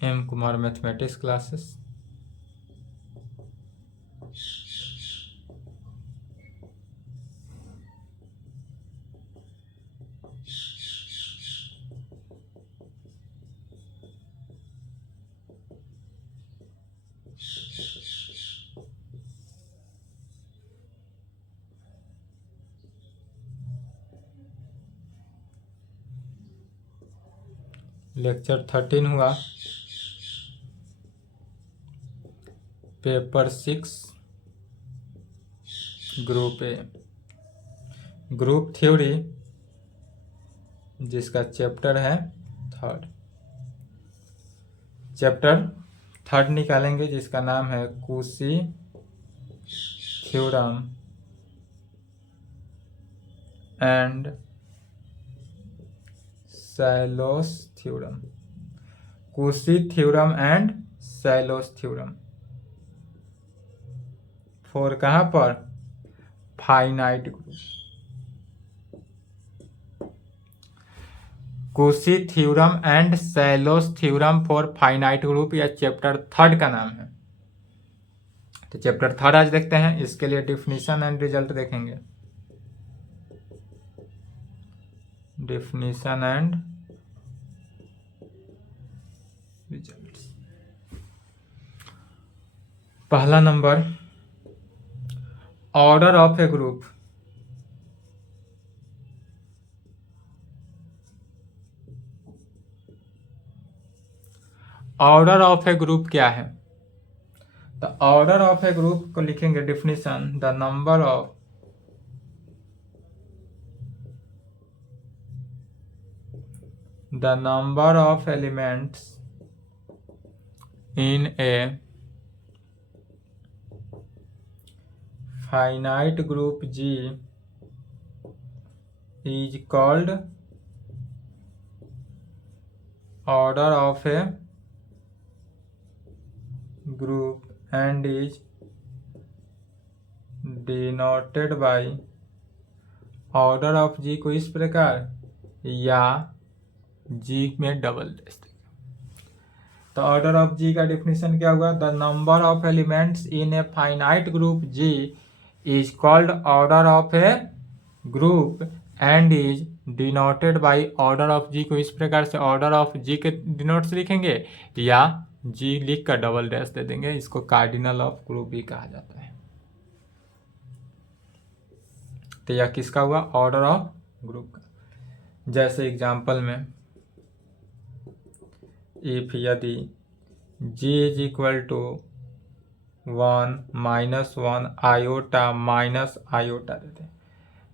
M Kumar mathematics classes. Lecture 13 हुआ। Paper 6 group A, group theory, जिसका chapter है third. Chapter third निकालेंगे जिसका नाम है Cauchy theorem and Sylow theorem. Cauchy theorem and Sylow theorem for कहाँ पर? Finite group. Cauchy theorem and Sylow theorem for finite group, यह चैप्टर थर्ड का नाम है। तो चैप्टर थर्ड आज देखते हैं। इसके लिए डिफिनीशन एंड रिजल्ट देखेंगे। Definition and result. पहला नंबर, order of a group. Order of a group क्या है? तो ऑर्डर ऑफ ए ग्रुप को लिखेंगे definition, the number of elements in a finite group G is called order of a group and is denoted by order of G को इस प्रकार या G में डबल डैश। तो ऑर्डर ऑफ जी का definition क्या होगा? The number of elements in a finite group G is called order of a group and is denoted by order of G को इस प्रकार से ऑर्डर ऑफ जी के denotes लिखेंगे या जी लिख कर डबल डैश दे देंगे। इसको कार्डिनल ऑफ ग्रुप भी कहा जाता है। तो यह किसका हुआ? ऑर्डर ऑफ ग्रुप का। जैसे एग्जांपल में, इफ यदि g is equal to 1 -1 iota minus iota देते हैं,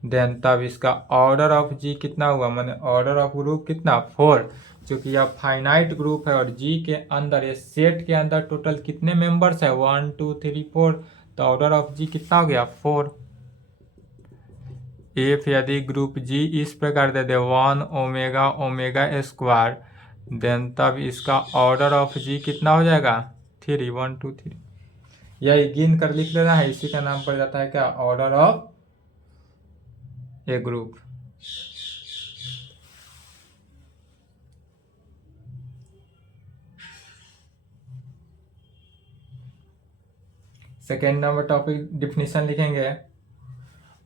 देन तब इसका ऑर्डर ऑफ g कितना हुआ? माने ऑर्डर ऑफ ग्रुप कितना? 4। चूंकि यह फाइनाइट ग्रुप है और g के अंदर, ये सेट के अंदर टोटल कितने मेंबर्स है? 1 2 3 4। तो ऑर्डर ऑफ g कितना हो गया? 4। इफ यदि ग्रुप g इस प्रकार दे दे 1 ओमेगा ओमेगा स्क्वायर, देन तब इसका ऑर्डर ऑफ जी कितना हो जाएगा? 3 1 2 3। यह गिन कर लिख लेना है, इसी का नाम पड़ जाता है क्या? Order of a group. Second number topic definition लिखेंगे,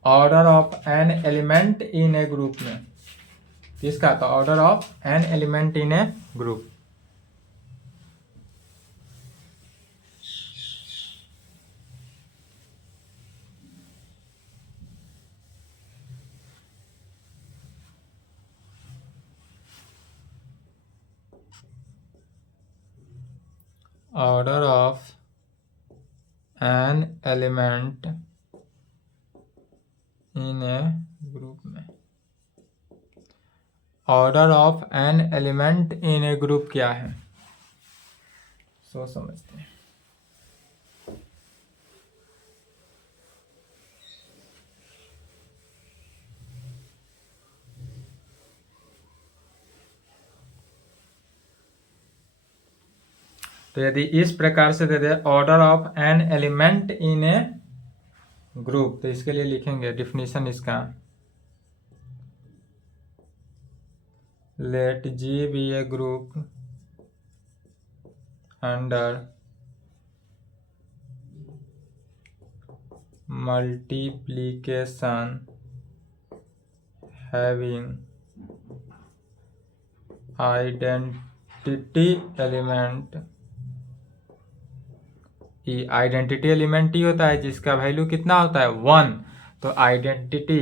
order of an element in a group में। किसका? तो order of an element in a group. Order of an element in a group में। Order of an element in a group क्या है? सो समझते हैं। तो यदि इस प्रकार से दे दे order of an element in a group, तो इसके लिए लिखेंगे डिफिनीशन इसका, let G be a group under multiplication having identity element, ये आइडेंटिटी एलिमेंट ही होता है जिसका वैल्यू कितना होता है 1। तो आइडेंटिटी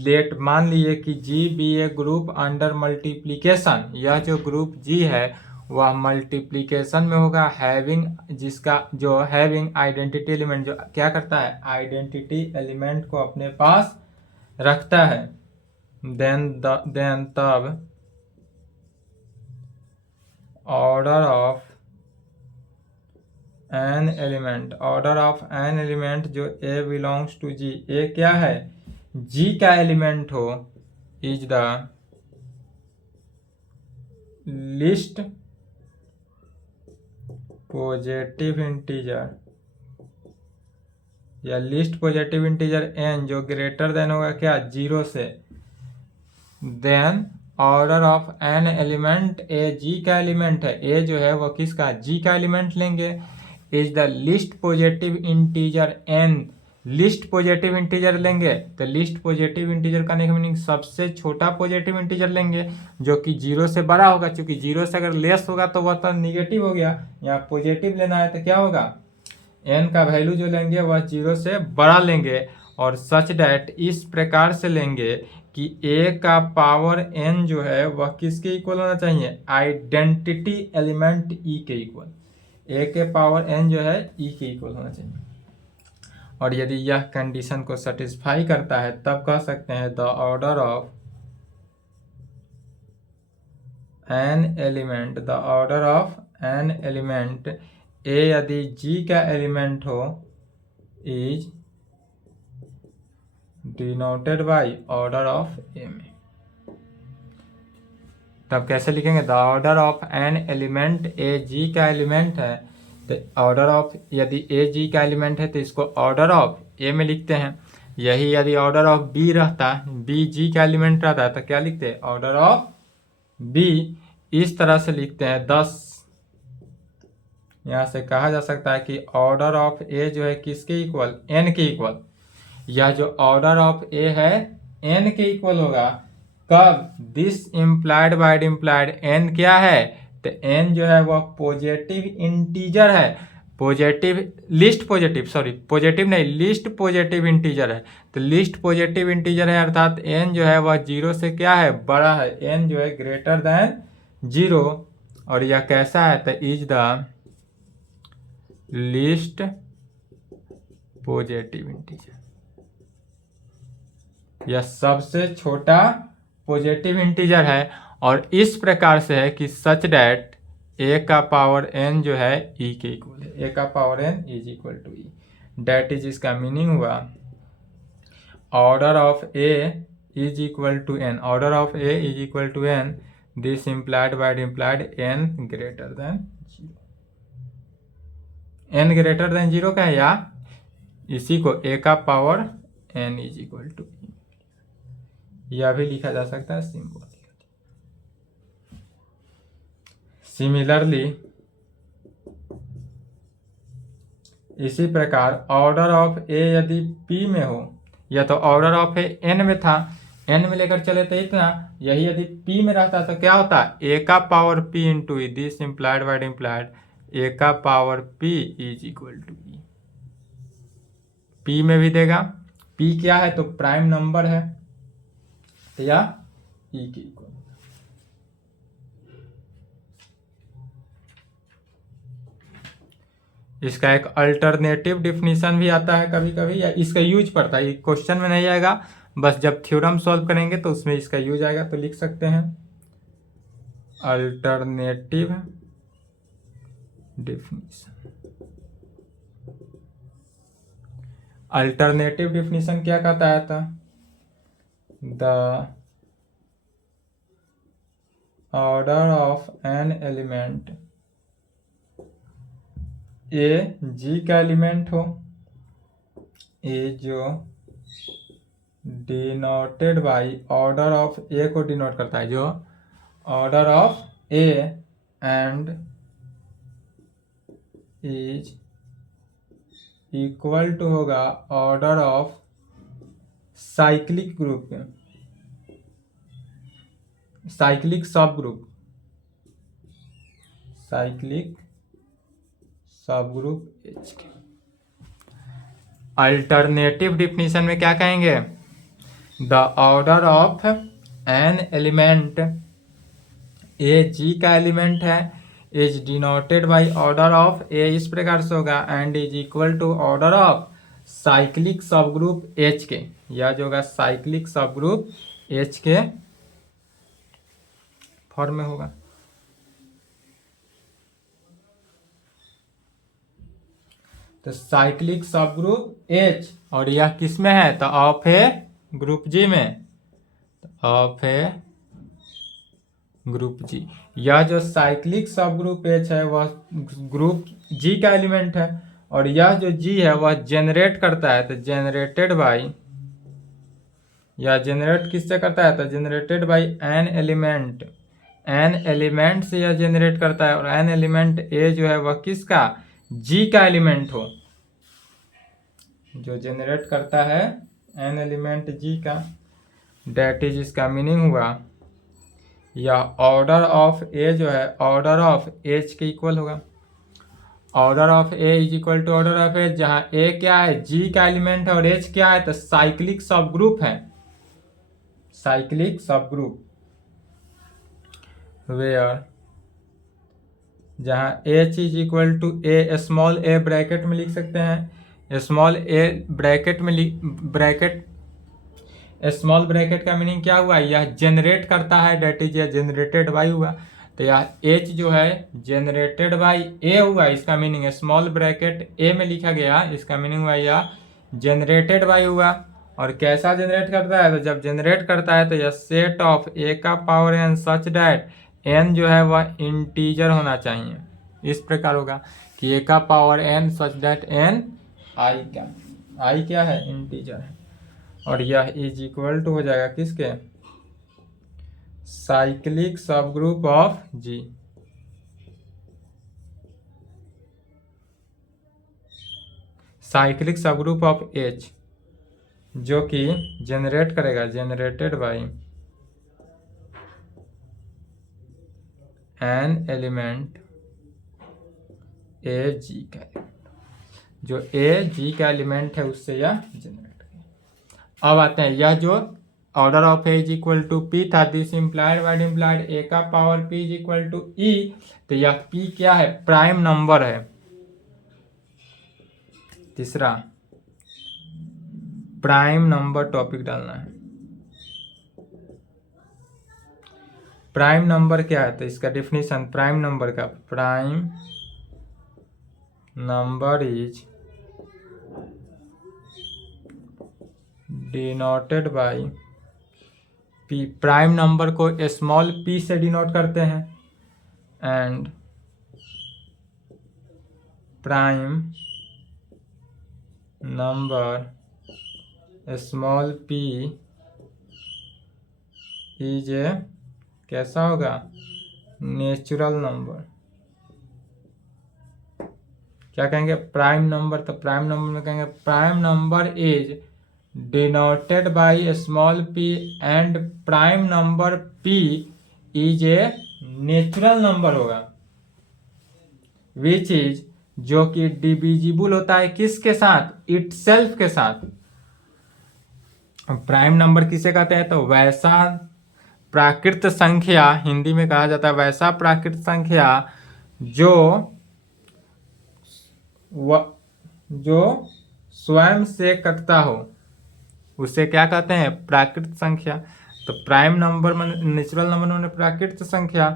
लेट मान लीजिए कि जी be a group under multiplication, यह जो ग्रुप जी है वह मल्टीप्लीकेशन में होगा हैविंग, जिसका जो हैविंग आइडेंटिटी एलिमेंट जो क्या करता है आइडेंटिटी एलिमेंट को अपने पास रखता है। देन तब ऑर्डर ऑफ एन एलिमेंट जो ए बिलोंग्स टू जी, ए क्या है जी का एलिमेंट हो, is the list positive integer या लिस्ट पॉजिटिव इंटीजर एन जो ग्रेटर देन होगा क्या 0 से। Then order of an element, a G का एलिमेंट है, ए जो है वो किसका जी का एलिमेंट लेंगे, is the list positive integer N, least positive integer लेंगे तो लिस्ट पॉजिटिव इंटीजर का मीनिंग सबसे छोटा पॉजिटिव इंटीजर लेंगे जो कि 0 से बड़ा होगा, क्योंकि 0 से अगर लेस होगा तो वह तो निगेटिव हो गया, यहाँ पॉजिटिव लेना है तो क्या होगा एन का वैल्यू जो लेंगे वह 0 से बड़ा लेंगे, और सच डैट इस प्रकार से लेंगे कि ए का पावर एन जो है वह किसके इक्वल होना चाहिए आइडेंटिटी एलिमेंट ई के इक्वल, ए के पावर एन जो है ई के इक्वल होना चाहिए। और यदि यह कंडीशन को सेटिस्फाई करता है तब कह सकते हैं the order of an element a यदि जी का एलिमेंट हो is denoted by order of a में। तब कैसे लिखेंगे the order of an element a G का एलिमेंट है, तो ऑर्डर ऑफ यदि ए जी का एलिमेंट है तो इसको ऑर्डर ऑफ ए में लिखते हैं। यही यदि ऑर्डर ऑफ बी रहता, बी जी का एलिमेंट रहता है तो क्या लिखते हैं ऑर्डर ऑफ बी, इस तरह से लिखते हैं। 10 यहाँ से कहा जा सकता है कि ऑर्डर ऑफ ए जो है किसके इक्वल एन के इक्वल, यह जो ऑर्डर ऑफ ए है एन के इक्वल होगा कब this implied by implied N क्या है तो एन जो है वह पॉजिटिव इंटीजर है, लिस्ट पॉजिटिव इंटीजर है, तो लिस्ट पॉजिटिव इंटीजर है अर्थात एन जो है वह 0 से क्या है बड़ा है, एन जो है ग्रेटर देन 0। और यह कैसा है तो is the list positive integer, यह सबसे छोटा पॉजिटिव इंटीजर है। और इस प्रकार से है कि सच डैट ए का पावर एन जो है ई के इक्वल है, ए का power N is equal to e, that is इसका मीनिंग हुआ order of A is equal to n, order of A is equal to n, this implied by implied n greater than 0, n greater than 0 का है या इसी को a का power N is equal to e, यह भी लिखा जा सकता है सिंबल। सिमिलरली इसी प्रकार ऑर्डर ऑफ ए यदि पी में हो, या तो ऑर्डर ऑफ ए एन में था, एन में लेकर चले तो इतना, यही यदि पी में रहता तो क्या होता ए का power p into e, this implied by implied a का power p is equal to e, p में भी देगा, पी क्या है तो प्राइम नंबर है या ई के इक्वल। इसका एक अल्टरनेटिव डिफिनीशन भी आता है कभी कभी, या इसका यूज पड़ता है, ये क्वेश्चन में नहीं आएगा, बस जब थ्योरम सॉल्व करेंगे तो उसमें इसका यूज आएगा, तो लिख सकते हैं अल्टरनेटिव डिफिनीशन। अल्टरनेटिव डिफिनीशन क्या कहता है था the order of an element a G का एलिमेंट हो, ए जो denoted by order of a को डिनोट करता है, जो order of a and is equal to होगा order of cyclic group, cyclic subgroup, cyclic subgroup H के। Alternative definition में क्या कहेंगे? The order of an element, a G का एलिमेंट है, is denoted by order of a, इस प्रकार से होगा, and is equal to order of cyclic subgroup H के, या जो होगा साइक्लिक सब ग्रुप एच के फॉर्म में होगा। तो साइक्लिक सब ग्रुप एच, और यह किस में है? तो ऑफ ए ग्रुप जी में, ऑफ ए ग्रुप जी। यह जो साइक्लिक सब ग्रुप एच है वह ग्रुप जी का एलिमेंट है, और यह जो जी है वह जेनरेट करता है, तो जेनरेटेड बाई, या जेनरेट किससे करता है? तो generated by an element, an element से यह जेनरेट करता है, और एन एलिमेंट ए जो है वह किसका? जी का एलिमेंट हो, जो जेनरेट करता है एन एलिमेंट जी का, डेट इज इसका मीनिंग हुआ, या ऑर्डर ऑफ ए जो है ऑर्डर ऑफ एच के इक्वल होगा। Order of A is equal to order of H, जहां ए क्या है? जी का एलिमेंट है, और एच क्या है? तो साइक्लिक सब ग्रुप है, साइक्लिक सब ग्रुप, वेयर जहां H is equal to A, small A bracket में लिख सकते हैं, स्मॉल ए ब्रैकेट में ब्रैकेट, स्मॉल ब्रैकेट का मीनिंग क्या हुआ? यह जेनरेट करता है, डेट इज यह जेनरेटेड बाई हुआ, तो यह एच जो है जेनरेटेड बाई ए हुआ, इसका मीनिंग स्मॉल ब्रैकेट ए में लिखा गया, इसका मीनिंग हुआ यह जेनरेटेड बाई हुआ। और कैसा जनरेट करता है? तो जब जनरेट करता है तो यह सेट ऑफ ए का power N such that N जो है वह इंटीजर होना चाहिए, इस प्रकार होगा कि ए का power N such that n I का, आई क्या है? इंटीजर है, और यह इज इक्वल टू हो जाएगा किसके? Cyclic subgroup of ji, cyclic subgroup of H, जो कि जनरेट करेगा, generated by N element a G का, जो ए जी का एलिमेंट है उससे यह जनरेट करेगा। अब आते हैं, यह जो order of A is equal to p था, this implied word implied a का power p is equal to e, तो यह पी क्या है? प्राइम नंबर है। तीसरा, प्राइम नंबर टॉपिक डालना है। प्राइम नंबर क्या है? तो इसका डिफिनीशन प्राइम नंबर का, prime number is denoted by P, prime number को स्मॉल पी से डिनोट करते हैं, and prime number small P is a, कैसा होगा? Natural number. क्या कहेंगे? प्राइम नंबर, तो प्राइम नंबर में कहेंगे prime number is denoted by small P, and prime number P is a natural number होगा, विच इज, जो कि डिविजिबल होता है किसके साथ? इटसेल्फ के साथ। प्राइम नंबर किसे कहते हैं? तो वैसा प्राकृत संख्या, हिंदी में कहा जाता है वैसा प्राकृत संख्या जो स्वयं से कटता हो, उसे क्या कहते हैं? प्राकृत संख्या। तो प्राइम नंबर में नेचुरल नंबर में प्राकृत संख्या,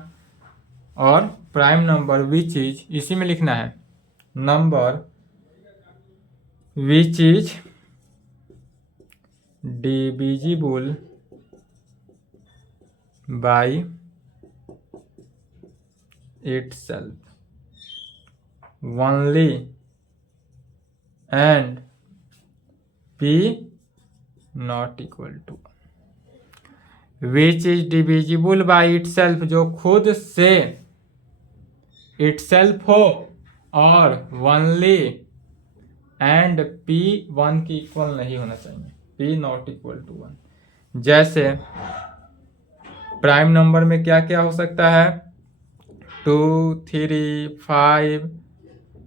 और प्राइम नंबर विच इज, इसी में लिखना है, number which is divisible by itself only and p not equal to, which is divisible by itself, जो खुद से itself हो और ओनली एंड P 1 की इक्वल नहीं होना चाहिए, P नॉट इक्वल टू 1। जैसे प्राइम नंबर में क्या क्या हो सकता है, 2, 3, 5,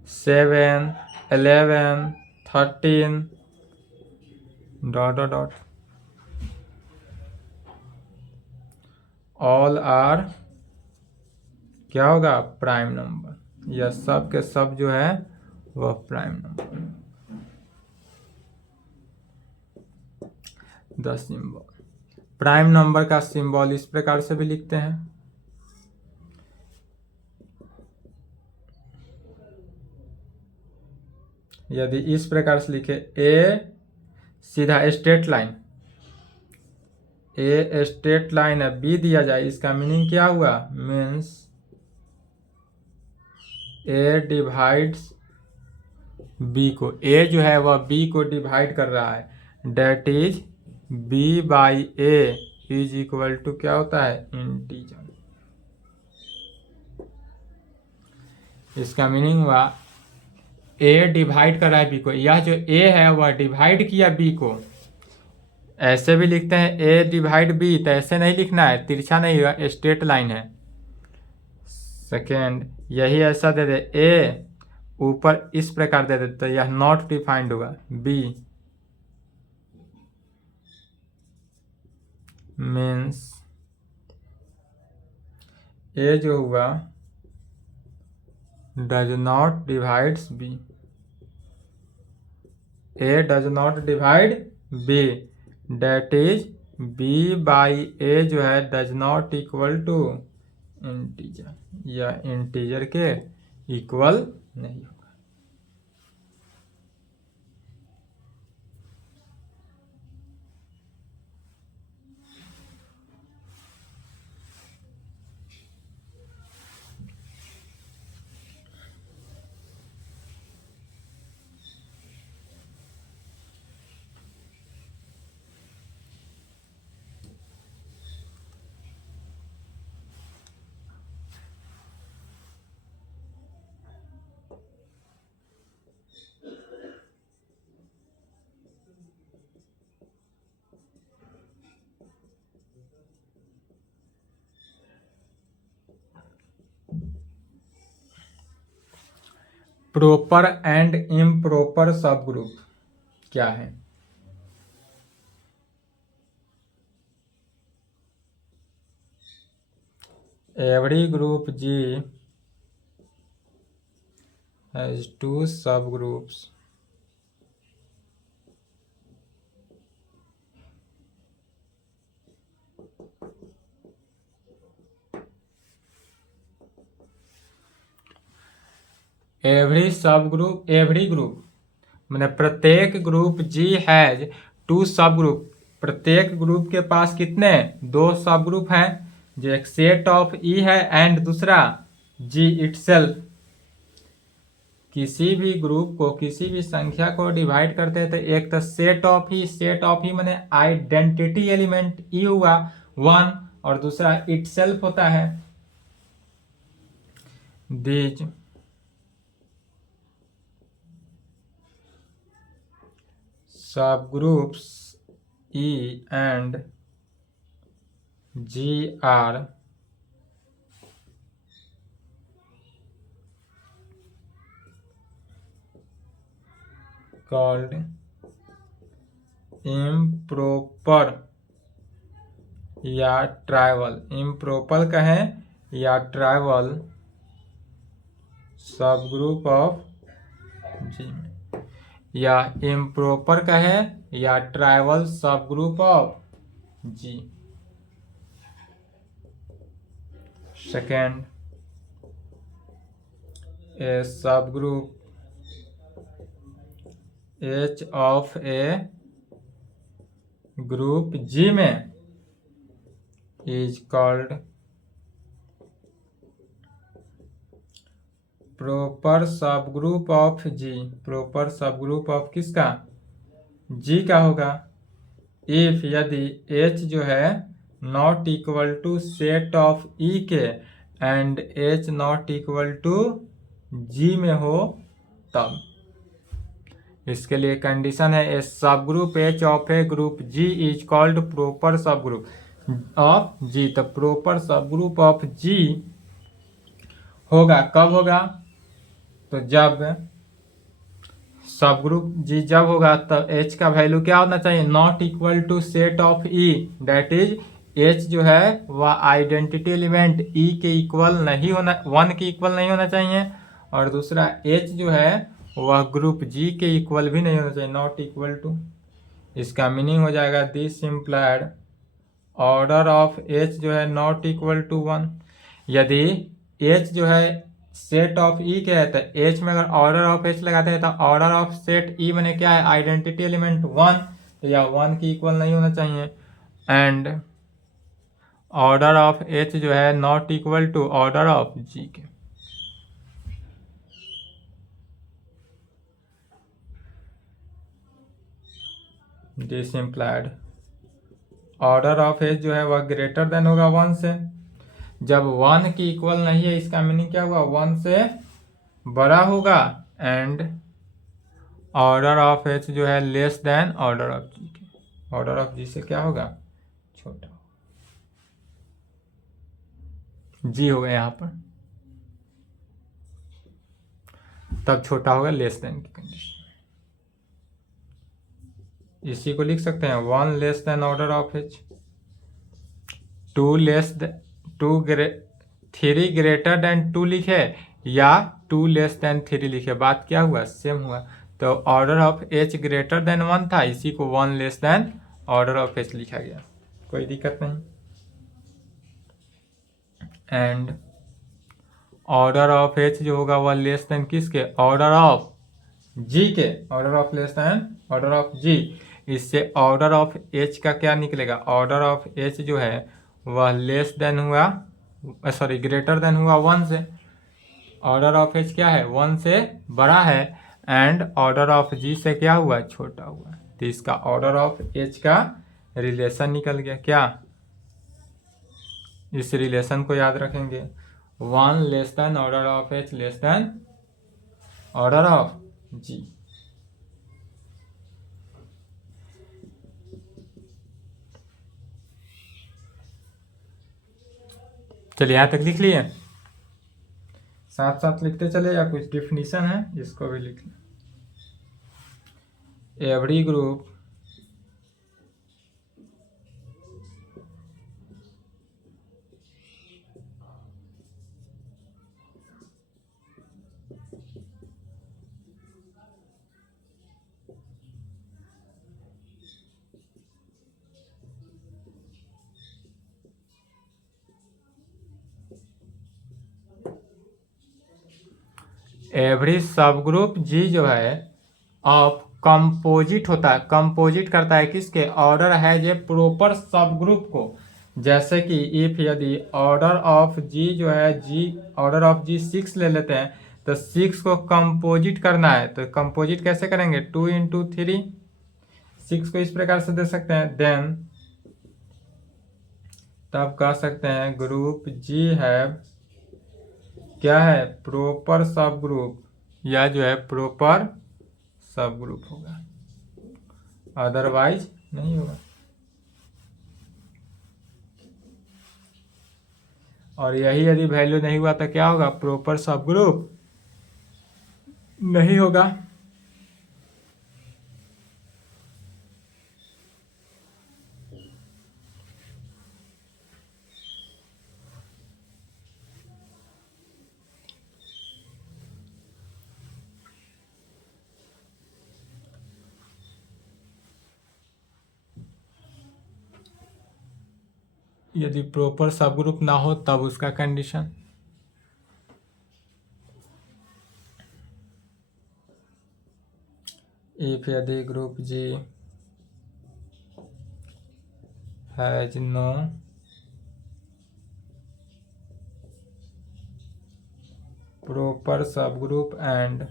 7, 11, 13 ... ऑल आर क्या होगा, प्राइम नंबर। यह सब के सब जो है वह prime number. The symbol, prime number का सिंबल इस प्रकार से भी लिखते हैं। यदि इस प्रकार से लिखे, ए सीधा straight line, a straight line है, बी दिया जाए, इसका मीनिंग क्या हुआ, मीन्स ए डिवाइड्स बी को, ए जो है वह बी को डिवाइड कर रहा है, that is B by A is equal to क्या होता है, इंटीजर। इसका मीनिंग हुआ ए डिवाइड कर रहा है बी को, यह जो ए है वह डिवाइड किया बी को। ऐसे भी लिखते हैं ए डिवाइड बी, तो ऐसे नहीं लिखना है, तिरछा नहीं हुआ, स्ट्रेट लाइन है। सेकेंड, यही ऐसा दे दे, ए ऊपर इस प्रकार दे दे तो यह नॉट डिफाइंड होगा, बी मीन्स ए जो हुआ does not divides b, a does not divide b, that is B by a जो है does not equal to integer, या इंटीजर के इक्वल नहीं होगा। Proper and improper subgroup क्या है, एवरी ग्रुप जी हैज 2 सब ग्रुप्स, एवरी ग्रुप मैंने प्रत्येक ग्रुप जी हैज 2 सब ग्रुप, प्रत्येक ग्रुप के पास कितने 2 सब ग्रुप हैं, जो एक सेट ऑफ ई है एंड दूसरा जी इटसेल्फ। किसी भी ग्रुप को, किसी भी संख्या को डिवाइड करते हैं तो एक तो सेट ऑफ ही मैंने आइडेंटिटी एलिमेंट ई हुआ 1, और दूसरा इटसेल्फ होता है। These subgroups E and G are called improper या ट्राइवल, इम्प्रॉपर कहें या ट्राइवल सबग्रुप ऑफ जी, या इम्प्रॉपर कहें या trivial subgroup of G. Second, a subgroup H of a group G में is called proper subgroup of G. Proper subgroup of किसका, G का होगा। इफ यदि एच जो है not equal to set of e के and H not equal to G में हो तब। इसके लिए कंडीशन है a subgroup H of a group G is called proper subgroup of जी। तो प्रॉपर सब ग्रुप ऑफ जी होगा कब होगा, तो जब सब ग्रुप जी जब होगा तब एच का वैल्यू क्या होना चाहिए, not equal to set of E, that is H जो है वह आइडेंटिटी एलिमेंट ई के इक्वल नहीं होना, 1 के इक्वल नहीं होना चाहिए। और दूसरा एच जो है वह ग्रुप जी के इक्वल भी नहीं होना चाहिए, नॉट इक्वल टू। इसका मीनिंग हो जाएगा this implied order of H जो है नॉट इक्वल टू 1। यदि एच जो है सेट ऑफ ई क्या है, तो एच में अगर ऑर्डर ऑफ एच लगाते हैं तो ऑर्डर ऑफ सेट ई मैंने क्या है, आइडेंटिटी एलिमेंट 1, तो या 1 के इक्वल नहीं होना चाहिए। एंड ऑर्डर ऑफ एच जो है not equal to order of G के। This implied order of H जो है वह ग्रेटर देन होगा 1 से। जब 1 की इक्वल नहीं है इसका मीनिंग क्या हुआ, 1 से बड़ा होगा। एंड ऑर्डर ऑफ एच जो है less than order of G के, ऑर्डर ऑफ जी से क्या होगा, छोटा जी होगा यहाँ पर, तब छोटा होगा लेस देन की कंडीशन। इसी को लिख सकते हैं 1 less than order of H, 2 less than 3 greater than 2 लिखे या 2 लेस देन 3 लिखे, बात क्या हुआ, सेम हुआ। तो order of H greater than 1 था, इसी को 1 less than order of H लिखा गया, कोई दिक्कत नहीं। एंड ऑर्डर ऑफ एच जो होगा वह लेस देन किसके, ऑर्डर ऑफ जी के, order of less than order of G. इससे ऑर्डर ऑफ एच का क्या निकलेगा, ऑर्डर ऑफ एच जो है वह लेस देन हुआ, सॉरी ग्रेटर देन हुआ 1 से। ऑर्डर ऑफ एच क्या है, 1 से बड़ा है। एंड ऑर्डर ऑफ जी से क्या हुआ, छोटा हुआ। तो इसका ऑर्डर ऑफ एच का रिलेशन निकल गया क्या, इस रिलेशन को याद रखेंगे, 1 less than order of H less than order of G. चलिए यहाँ तक लिख लिए, साथ साथ लिखते चले या कुछ डिफिनीशन है इसको भी लिख लें। एवरी ग्रुप एवरी सब ग्रुप जी जो है ऑफ कंपोजिट होता है, कंपोजिट करता है किसके, ऑर्डर है ये प्रॉपर सब ग्रुप को। जैसे कि इफ यदि ऑर्डर ऑफ जी जो है जी, ऑर्डर ऑफ जी 6 ले लेते हैं, तो 6 को कंपोजिट करना है, तो कंपोजिट कैसे करेंगे, 2 इंटू 3, 6 को इस प्रकार से दे सकते हैं। देन तब कह सकते हैं ग्रुप जी है क्या है, प्रॉपर सब ग्रुप, या जो है प्रॉपर सब ग्रुप होगा, अदरवाइज नहीं होगा। और यही यदि वैल्यू नहीं हुआ तो क्या होगा, प्रॉपर सब ग्रुप नहीं होगा। यदि प्रॉपर सब ग्रुप ना हो तब उसका कंडीशन, इफ यदि group G has no proper subgroup and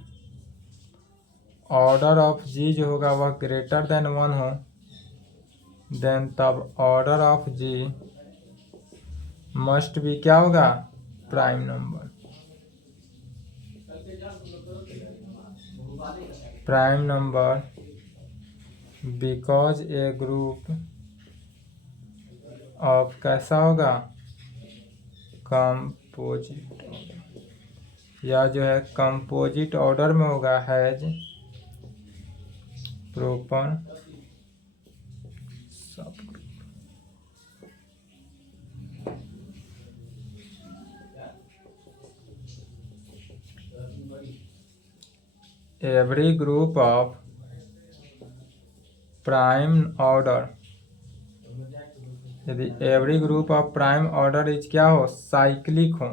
order of G जो होगा वह ग्रेटर देन 1 हो, देन तब ऑर्डर ऑफ जी मस्ट भी क्या होगा, prime number. Prime number because A group of कैसा होगा, कंपोजिट, या जो है कंपोजिट ऑर्डर में होगा, हैज प्रोपर सब। Every group of prime order, यदि every group of prime order is क्या हो, साइक्लिक हो,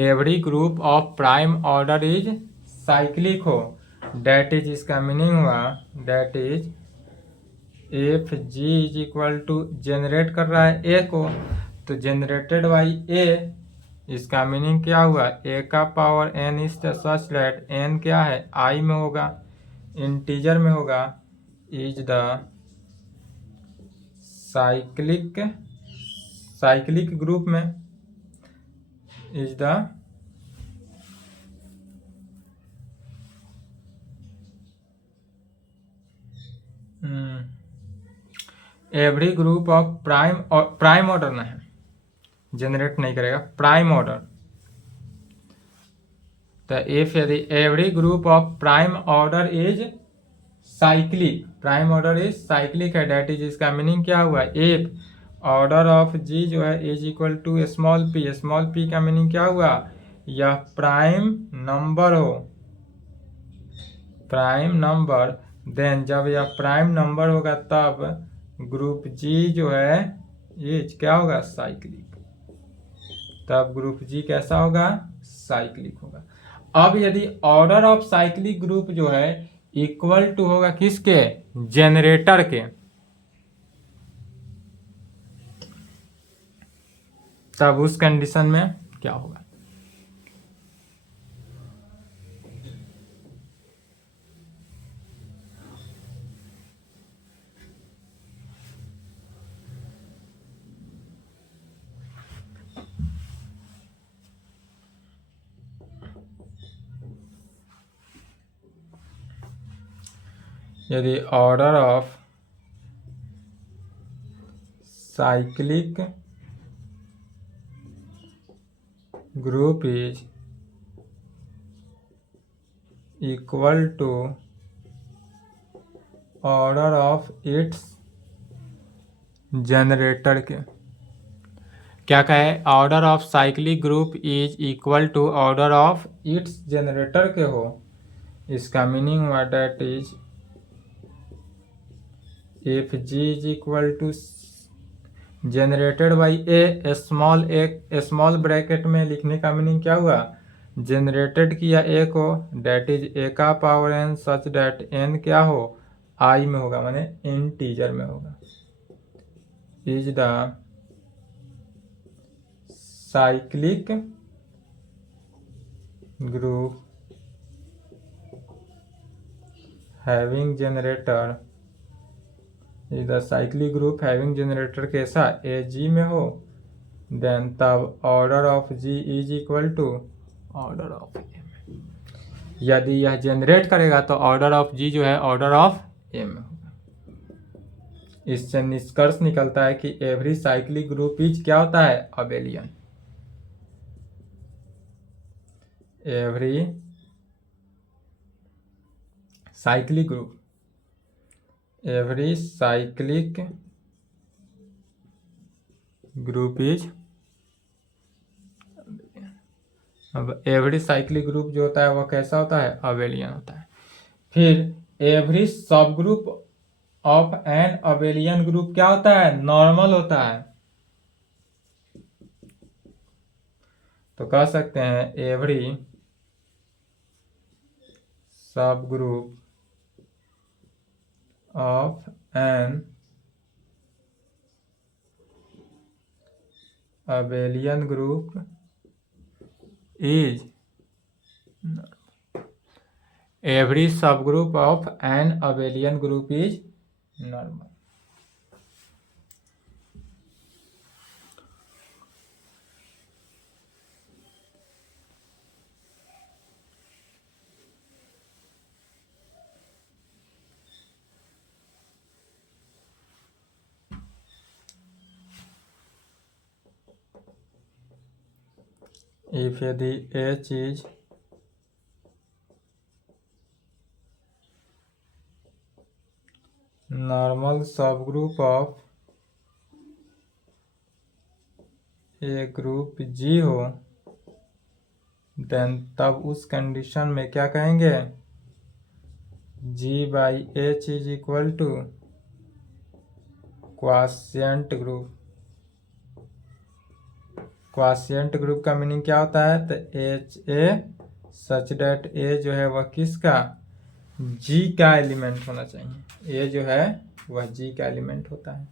every group of prime order is cyclic हो, डेट इज, इसका मीनिंग हुआ that is if G is equal to, generate कर रहा है ए को, तो जनरेटेड बाई ए, इसका मीनिंग क्या हुआ, ए का power N is such that N क्या है, आई में होगा, इंटीजर में होगा, इज द साइक्लिक ग्रुप में, is the every group of prime order ना है, जनरेट नहीं करेगा, प्राइम ऑर्डर। तो इफ यदि every group of prime order is cyclic, prime order is cyclic है, डेट इज, इसका मीनिंग क्या हुआ, इफ ऑर्डर ऑफ जी जो है is equal to small P का मीनिंग क्या हुआ, यह प्राइम नंबर हो, प्राइम नंबर, देन जब यह प्राइम नंबर होगा तब ग्रुप जी जो है इज क्या होगा, साइक्लिक, तब ग्रुप जी कैसा होगा, साइक्लिक होगा। अब यदि ऑर्डर ऑफ साइक्लिक ग्रुप जो है इक्वल टू होगा किसके, जनरेटर के, तब उस कंडीशन में क्या होगा, यदि order of cyclic group is equal to order of its generator के, क्या कहे, order of cyclic group is equal to order of its generator के हो, इसका मीनिंग हुआ that is if G is equal to generated by A small bracket में लिखने का मीनिंग क्या हुआ, जनरेटेड किया ए को, डेट इज ए का power N such that n क्या हो, आई में होगा, माने इंटीजर में होगा, is the cyclic group having generator, is the cyclic group having generator कैसा, ए जी में हो, देन तब order of G is equal to order of a में, यदि यह जनरेट करेगा तो ऑर्डर ऑफ जी जो है ऑर्डर ऑफ ए में होगा। इससे निष्कर्ष निकलता है कि एवरी साइक्लिक ग्रुप इज क्या होता है, abelian, every cyclic group, every cyclic group is, अब एवरी साइक्लिक ग्रुप जो होता है वह कैसा होता है, अबेलियन होता है। फिर every subgroup of an abelian group क्या होता है, नॉर्मल होता है। तो कह सकते हैं every subgroup of an abelian group is every subgroup of an abelian group is normal. if यदि H is normal subgroup of a group G हो, देन तब उस कंडीशन में क्या कहेंगे, G/H is equal to quotient group. Quotient group का meaning क्या होता है, तो HA सच डेट A जो है वह किसका, G का एलिमेंट होना चाहिए। A जो है वह G का एलिमेंट होता है।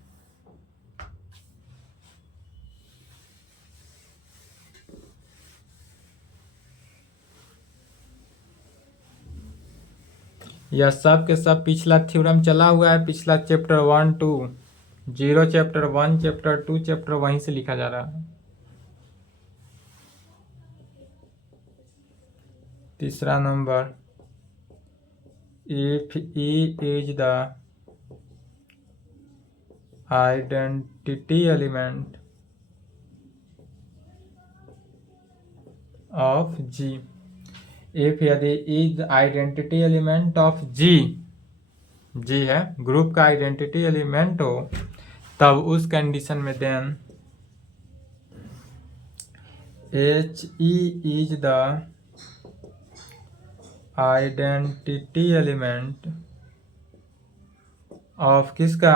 यह सब के सब पिछला थ्योरम चला हुआ है, पिछला चैप्टर 1 2 0 चैप्टर 1 चैप्टर 2 चैप्टर वहीं से लिखा जा रहा है। तीसरा नंबर, if E is the identity element of G, if यदि is identity element of G है ग्रुप का आइडेंटिटी एलिमेंट हो, तब उस कंडीशन में then HE is the identity element of किसका,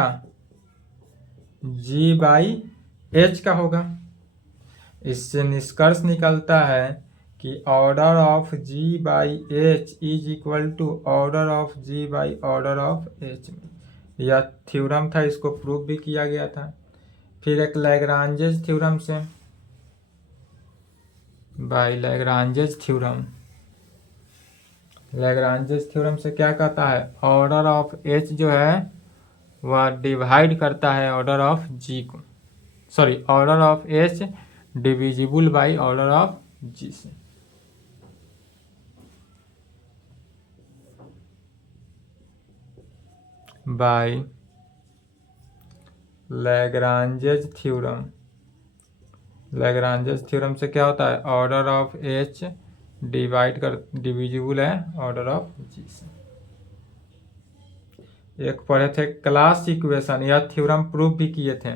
G/H का होगा। इससे निष्कर्ष निकलता है कि order of G/H is equal to order of G by order of H में। यह थ्योरम था, इसको प्रूव भी किया गया था। फिर एक लैग्रांजेस थ्योरम से, by Lagrange's theorem, Lagrange's theorem से क्या कहता है, ऑर्डर ऑफ H जो है वह डिवाइड करता है ऑर्डर ऑफ G को, sorry order of H divisible by order of G से। By Lagrange's theorem, Lagrange's theorem से क्या होता है, ऑर्डर ऑफ H डिविजिबल है ऑर्डर ऑफ G से। एक पढ़े थे क्लास इक्वेशन, यह थ्योरम प्रूव भी किए थे।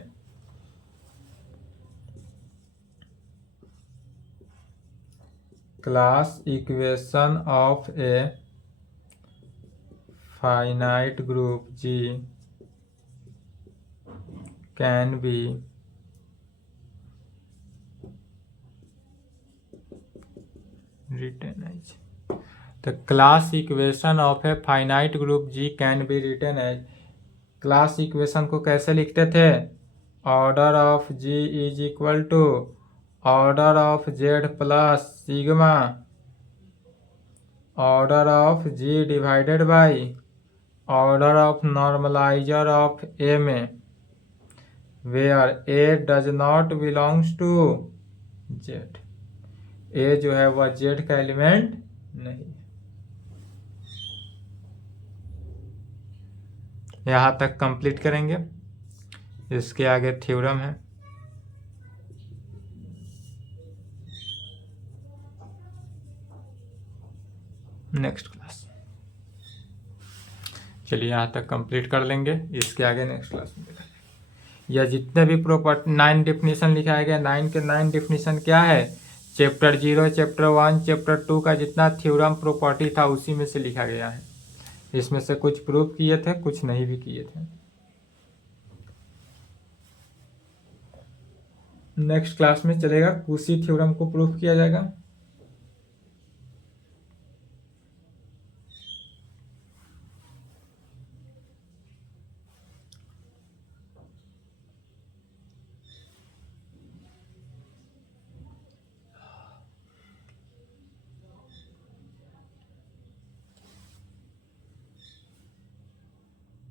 Class equation of a finite group G can be written as, तो class equation of a finite group G can be written as, class equation को कैसे लिखते थे, order of G is equal to order of Z plus sigma order of G divided by order of normalizer of A में, where A does not belongs to Z। A जो है वह Z का element नहीं है। यहाँ तक complete करेंगे, इसके आगे थ्योरम है। नेक्स्ट क्लास, चलिए यहाँ तक कंप्लीट कर लेंगे, इसके आगे नेक्स्ट क्लास में देखेंगे। यह जितने भी प्रॉपर्टी 9 डेफिनेशन लिखाया गया, 9 के 9 डेफिनेशन क्या है, चैप्टर 0 चैप्टर 1 चैप्टर 2 का जितना थ्योरम प्रॉपर्टी था उसी में से लिखा गया है। इसमें से कुछ प्रूव किए थे, कुछ नहीं भी किए थे। नेक्स्ट क्लास में चलेगा, कुशी थ्योरम को प्रूव किया जाएगा।